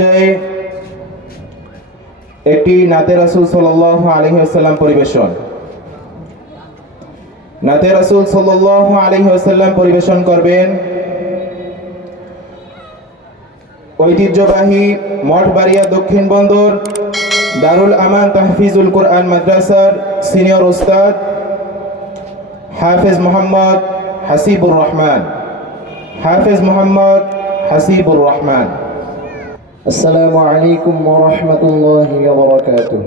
পর্যায়ে একটি নাতে রাসুল সাল্লাহ আলহিহাল্লাম পরিবেশন। নাতে রাসুল সাল্লাহ আলহিহাল্লাম পরিবেশন করবেন। ঐতিহ্যবাহী মঠবাড়িয়া দক্ষিণ বন্দর, দারুল আমান তাহফিজুল কোরআন মাদ্রাসার সিনিয়র ওস্তাদ হাফেজ মোহাম্মদ হাসিবুর রহমান। হাফেজ মোহাম্মদ হাসিবুর রহমান। السلام عليكم ورحمة الله وبركاته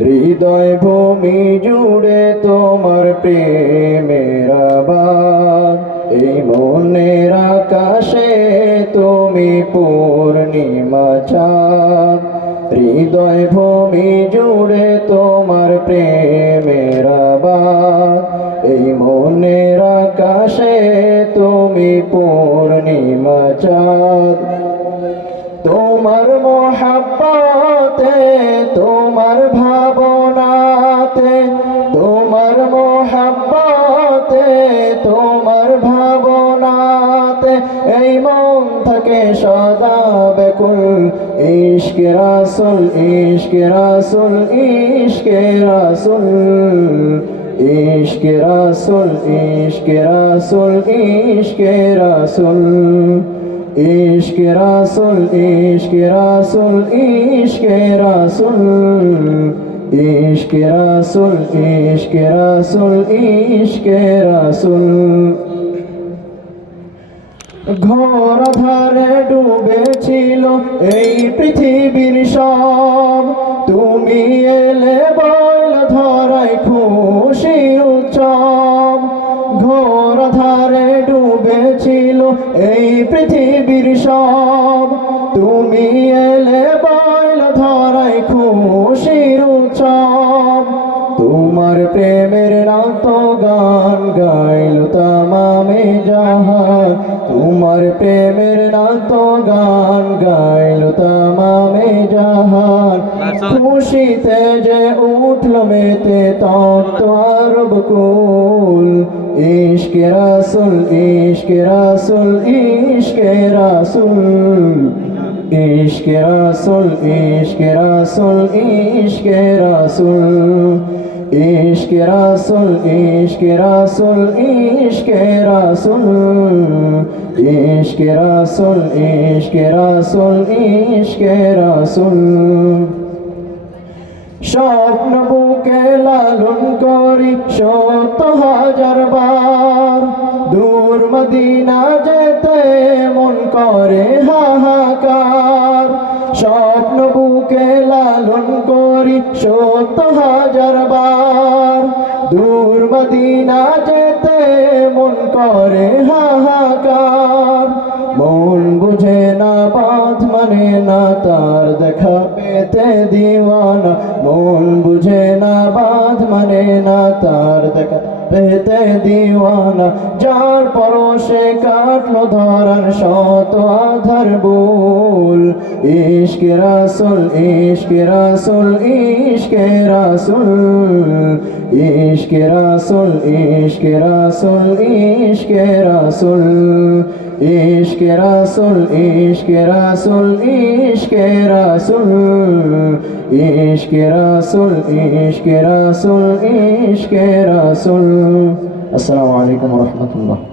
হৃদয় ভূমি জুড়ে তোমার প্রেমের আবাদ এই মনের আকাশে তুমি পূর্ণিমা চাঁদ হৃদয় ভূমি জুড়ে তোমার প্রেমের পূর্ণিমা চাঁদ তোমার মোহাব্বতে, তোমার ভাবনাতে, তোমার মোহাব্বতে, তোমার ভাবনাতে, এই মন থাকে সদা বেকুল ইশকে রাসুল ইশকে রাসুল ইশকে রাসুল। ইশকে রাসুল ইশকে রাসুল ইশকে রাসুল। ইশকে রাসুল ইশকে রাসুল ইশকে রাসুল। ইশকে রাসুল ইশকে রাসুল ইশকে রাসুল। ঘোর ধারে ডুবেছিল এই পৃথিবীর সব। তুমি এলে বল পৃথিবীর সব। তুমি এলে বল ধরাই খুশির উৎসব। তোমার প্রেমের নাত গান গাইল তামামে জাহান। তোমার প্রেমের নাত গান গাইল তামামে জাহান। খুশিতে যে উঠল মেতে তত্ত্ব আরব কুল। ইশকে রাসুল ইশকে রাসুল ইশকে রাসুল ইশকে রাসুল ইশকে রাসুল ইশকে রাসুল ইশকে রাসুল ইশকে রাসুল ইশকে রাসুল ইশকে রাসুল ইশকে রাসুল ইশকে রাসুল স্বপ্ন বুকে লালন করি শত হাজার বার। দূর মদিনা যেতে মন করে হাহাকার। স্বপ্ন বুকে লালন করি শত হাজার বার। দূর মদিনা যেতে মন করে হাহাকার। মন বুঝে না পাথ মানে না, তার দেখা পেতে দিওয়ানা। মন বুঝে না, বাঁধ মানে না, তার দেখা পেতে দিওয়ানা। যার পরশে কাটলো ধরার শত আধার বুল ইশকে রাসুল ইশকে রাসুল ইশকে রাসুল ইশকে রাসুল ইশকে রাসুল ইশকে রাসুল ইশকে রাসুল ইশকে রাসুল ইশকে রাসুল ইশকে রাসুল ইশকে রাসুল ইশকে রাসুল আসসালামু আলাইকুম রহমতুল্লাহ